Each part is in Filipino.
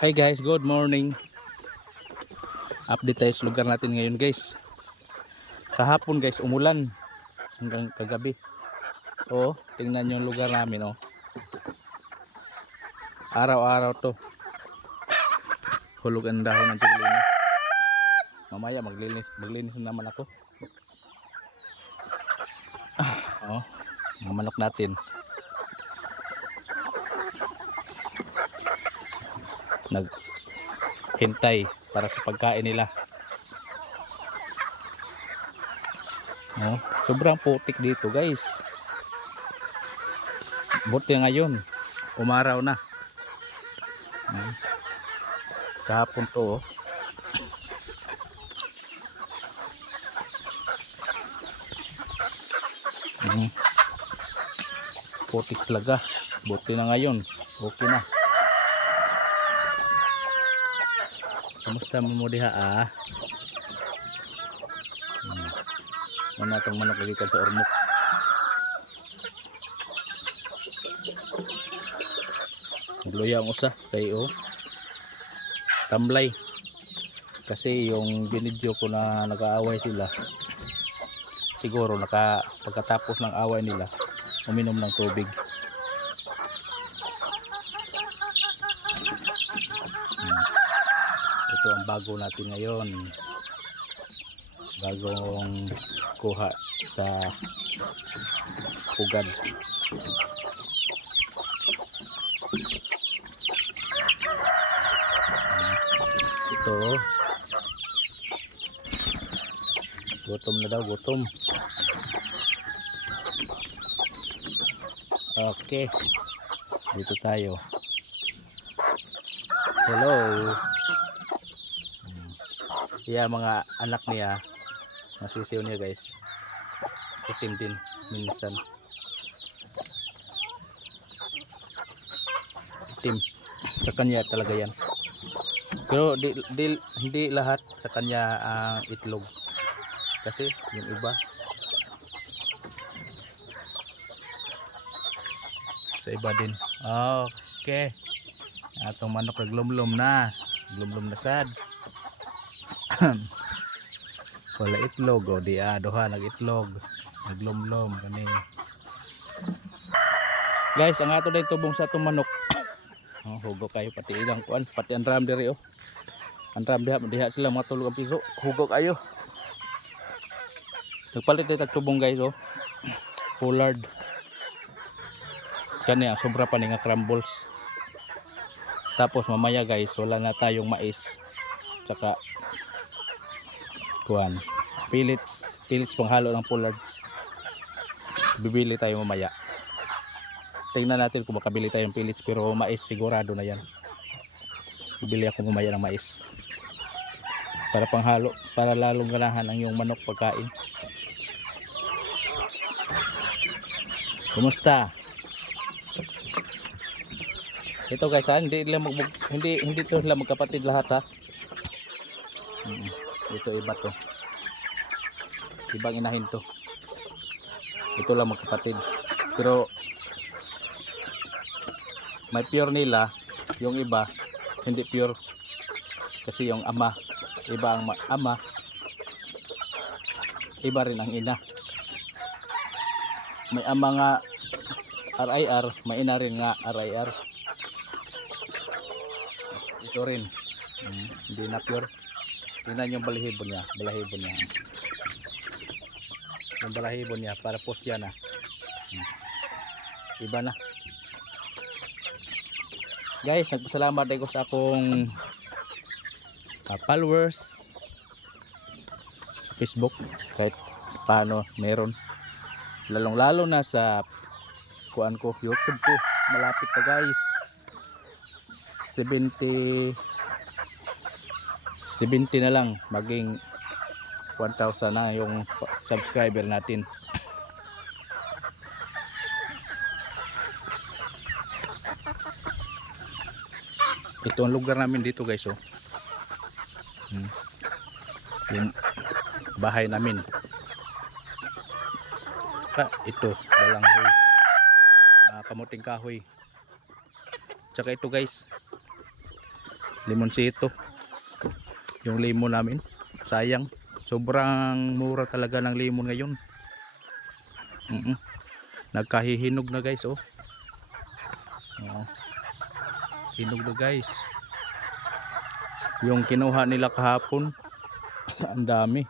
Hi guys, good morning. Update tayo sa lugar natin ngayon guys. Kahapon guys, umulan hanggang kagabi. Oo, tingnan nyo yung lugar namin oh. Araw-araw to. Hulog ang dahon ng tsulina. Mamaya maglinis, maglinis na naman ako. Ah, oh, mga manok natin. Naghintay para sa pagkain nila. Oh, sobrang putik dito, guys. Buti ngayon, umaraw na. Hmm. Kahapon to, oh. Hmm. Putik talaga. Buti na ngayon. Okay na. Kamusta mo mo diha ah? Hmm. Muna itong manok kagikan sa ormok. Nagluya ang usa kay o. Tamlay. Kasi yung binidyo ko na nag-aaway sila. Siguro naka pagkatapos ng away nila, uminom ng tubig. Ito ang bago natin ngayon. Bagong kuha sa pugad. Ito. Gutom na daw, gutom. Okay. Dito tayo. Hello. Kaya mga anak niya, nasisiw niya guys. Itim din minsan. Itim. Sa kanya talaga yan. Pero di, di, hindi lahat sa kanya ang itlog. Kasi yung iba sa iba din. Okay. Atong manok naglumlum na. Glumlum na sad. Wala itlog o di ah, duha nag itlog naglumlom kani guys ang ato day tubong sa atong manok. Oh, hugo kayo. Pati ilang kuan pati ang ram diri oh. Ang ram diha diha sila matulog ang piso. Hugo kayo. Nagpalit tag tubong guys oh. Pollard. Kani ang sobra pa ni nga crumbles. Tapos mamaya guys wala na tayong mais. Tsaka kuan. Pellets pellets panghalo ng pollards bibili tayo mamaya. Tingnan natin kung makabili tayo ng pellets pero mais sigurado na yan. Bibili ako mamaya ng mais. Para panghalo para lalong ganahan ang yung manok pagkain. Kumusta? Ito guys ha, hindi lang mag, mag- hindi hindi to sila magkapatid lahat ha Mm, ito iba to. Ibang inahin to. Ito lang magkapatid. Pero may pure nila yung iba hindi pure. Kasi yung ama iba ang ma- ama iba rin ang ina. May ama nga RIR may ina rin nga RIR ito rin. Mm, hindi na pure Tingnan yung balahibo niya, balahibo niya. Yung balahibo niya para post yan ah. Hmm. Iba na. Guys, nagpasalamat ako sa akong ah, followers Facebook kahit paano meron. Lalong lalo na sa kuan ko, YouTube ko. Malapit na guys. 70 70 na lang maging 1,000 na yung subscriber natin ito ang lugar namin dito guys oh. Hmm. yung bahay namin pa ito balanghoy ah, kamuting kahoy tsaka ito guys Limonsito. Yung limon namin. Sayang. Sobrang mura talaga ng limon ngayon. Mm Nagkahihinog na guys oh. Oo. Hinog na guys. Yung kinuha nila kahapon. ang dami.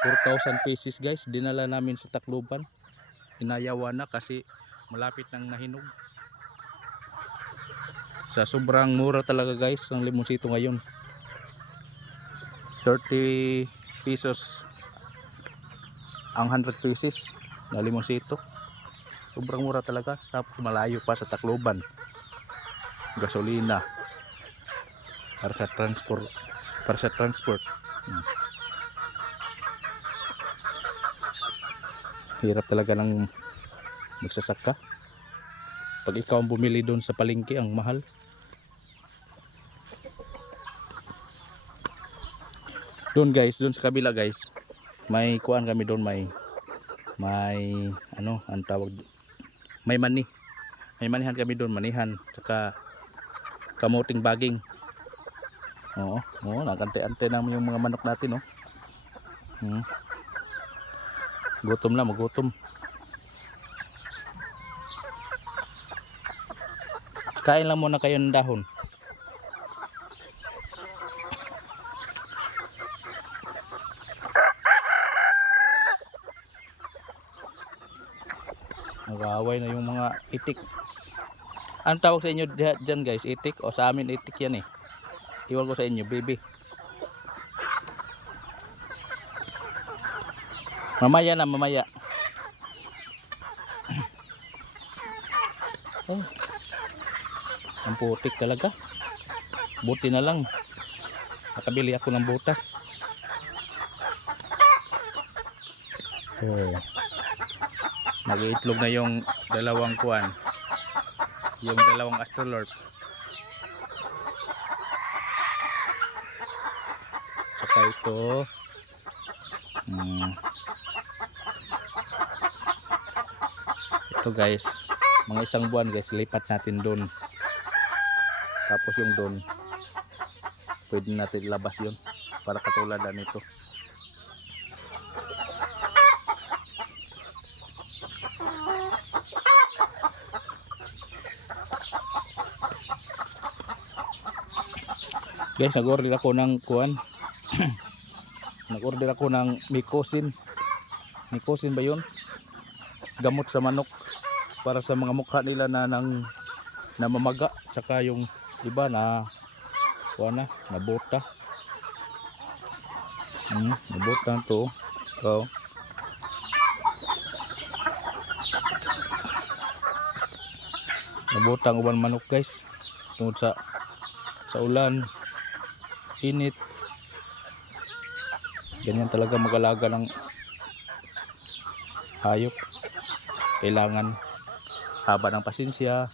4,000 pieces guys. Dinala namin sa Tacloban. Inayawa na kasi malapit nang nahinog. Sa sobrang mura talaga guys ang limonsito ngayon. 30 pesos ang 100 pieces na limonsito. Sobrang mura talaga. Tapos malayo pa sa Tacloban. Gasolina. Para sa transport. Para sa transport. Hmm. Hirap talaga ng magsasaka. Pag ikaw ang bumili doon sa palengke, ang mahal. Doon guys, doon sa kabila guys, may kuan kami doon, may may ano, ang tawag may mani. May manihan kami doon, manihan, tsaka kamuting baging. Oo, oo, nagante-ante na yung mga manok natin, oh. Hmm. Gutom na, magutom. Kain lang muna kayo ng dahon. Nag-aaway na yung mga itik. Ang tawag sa inyo dyan guys? Itik? O sa amin itik yan eh. Iwan ko sa inyo, baby. Mamaya na, mamaya. Oh. Ang putik talaga. Buti na lang. Nakabili ako ng butas. Oh. Nag-iitlog na yung dalawang kuan. Yung dalawang astrolord. Saka ito. Hmm. Ito guys. Mga isang buwan guys. Lipat natin doon. Tapos yung doon. Pwede natin labas yun. Para katulad nito. Guys, nag-order ako ng kuan. nag-order ako ng mikosin. Mikosin ba 'yun? Gamot sa manok para sa mga mukha nila na nang namamaga tsaka yung iba na kuan na nabota. Hmm, nabota to. So, nabota ang uban manok guys. Tungod sa sa ulan, init. Ganyan talaga mag-alaga ng hayop. Kailangan haba ng pasensya.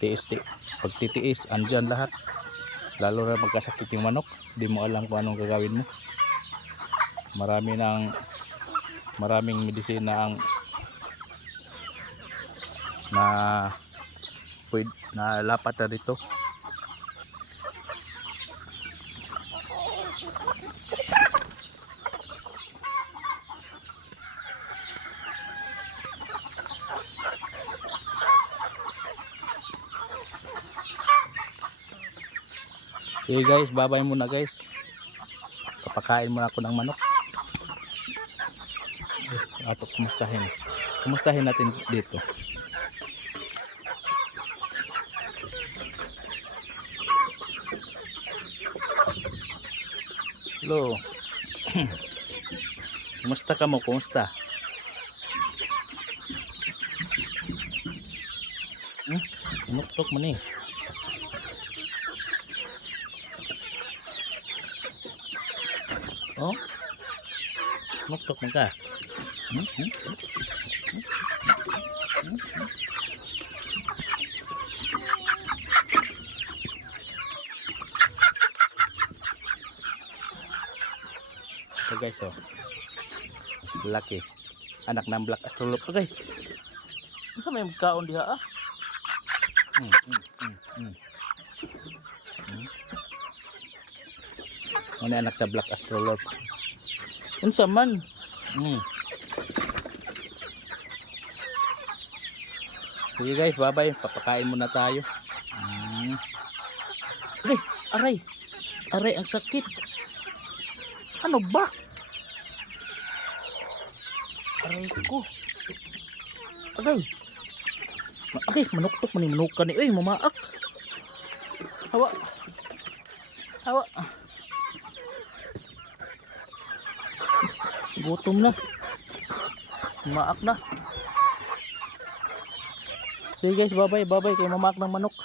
Tiis, ti pagtitiis, andyan lahat. Lalo na magkasakit yung manok, di mo alam kung anong gagawin mo. Marami ng maraming medisina ang na na lapat na dito. Okay guys, babay muna guys. Kapakain muna ako ng manok. Eh, Ato kumustahin. Kumustahin natin dito. Hello. Kumusta ka mo? Kumusta? Hmm? Tumuktok mo ni. Magtok man ka. Hmm? Hmm? Hmm? So guys. Oh. Laki. Eh. Anak ng black astrolog Oke okay. Ano sa may kaon diha, ah? Hmm, hmm, hmm, hmm. Hmm. Ini anak sablak astrolog? Unsa man? Mm. Sige guys, bye-bye. Papakain muna tayo. Mm. Ay, aray. Aray, ang sakit. Ano ba? Aray ko. Agay. Ma- Agay, manuktok man yung manukan ni. Uy, mamaak. Hawa. Hawa. Gutom na. Maak na. Sige guys, bye-bye, bye-bye. Kay mamaak ng manok.